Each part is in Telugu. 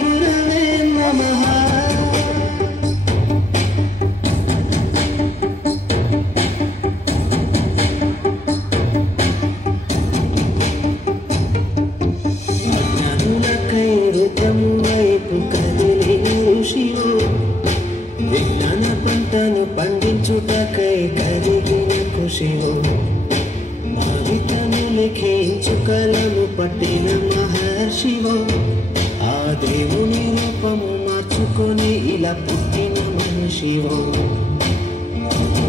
गुरवे नमः। అజ్ఞానులకై రుద్రము వైపు కదిలే ఋషియో, విజ్ఞాన పంటను పండించుటకై కరిగిన కృషియో, చుకలను పట్టిన మహర్షివో, ఆ దేవుని రూపము మార్చుకొని ఇలా పుట్టిన మనిషివో,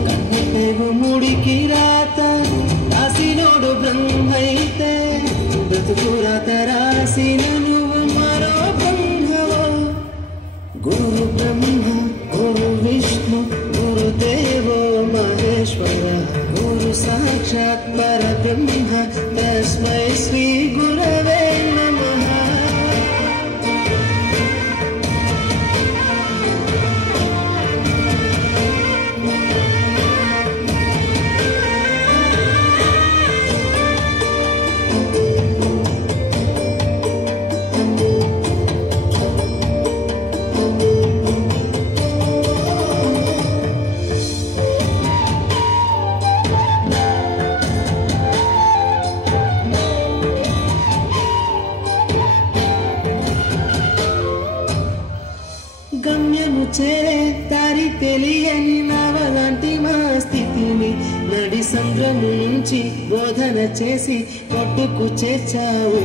కన్నెగు ముడికి రాత రాసినోడు బ్రహ్మైతే, బ్రతుకు రాత రాసిన నువ్వు మరో బ్రహ్మవో. గురు బ్రహ్మ గురు విష్ణు గురుదేవో మహేశ్వర, గురు సాక్షాత్ పరబ్రహ్మ తస్మై శ్రీ గురవే నమః. గమ్యము చేరే దారి తెలియని నవలాంటి మా స్థితిని నడి సంద్రము నుంచి బోధన చేసి కొట్టుకు చేర్చావు.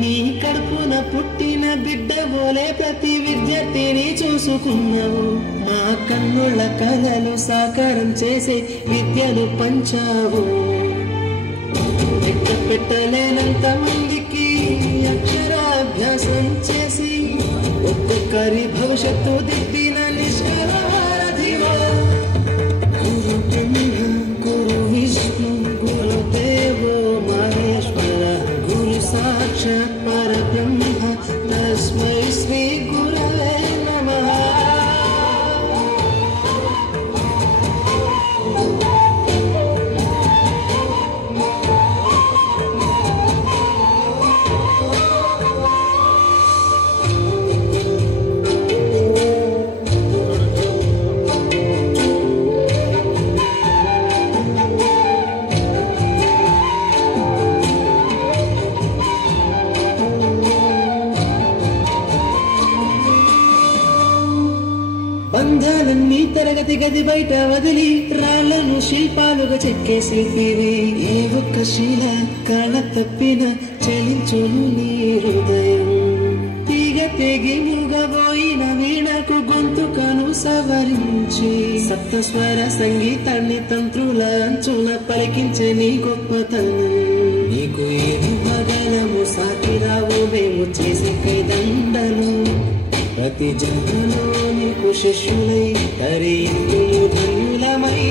నీ కడుపున పుట్టిన బిడ్డ బోలే ప్రతి విద్యార్థిని చూసుకున్నావు. మా కన్నుల కలలు సాకారం చేసే విద్యను పంచావు. లెక్క పెట్టలేనంత మందికి అక్షరాభ్యాసం చేసి ఒక్కొక్కరి భవిష్యత్తు దిద్దిన నిష్కలవారధివో. గురు బ్రహ్మ గురు విష్ణు గురుదేవో మహేశ్వర, గురు సాక్షాత్ పరబ్రహ్మ తస్మై శ్రీ గురవే నమః. బంధాలన్నీ తరగతి గది బయట వదిలి రాళ్లను శిల్పాలుగా చెక్కేసేటివి. ఏ ఒక్క శీల కాళ్ళ తప్పిన చలించును నీ హృదయం. తీగ తెగి మూగబోయిన వీణకు గొంతుకను సవరించి సప్తస్వర సంగీతాన్ని తంత్రుల అంచున పలికించే నీ గొప్పతనం. నీకు ఏది మగనము సాటి రావు మేము చేసే కైదండలు. ప్రతి జన్మలో నీకు శిష్యులై తరింతులు ధన్యులమై.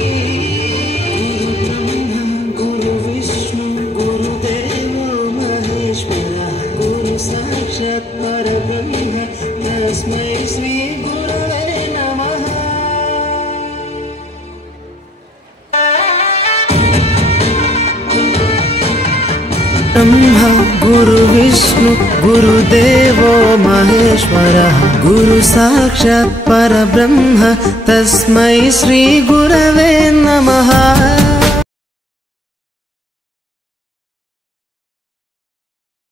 గురు బ్రహ్మ గురు విష్ణు గురుదేవో మహేశ్వర, గురు సాక్షాత్ పరబ్రహ్మ తస్మై శ్రీ గురవే నమః. ब्रह्मा गुरु विष्णु गुरुदेवो महेश्वर, गुरु साक्षात् परब्रह्म तस्मै श्री गुरवे नमः.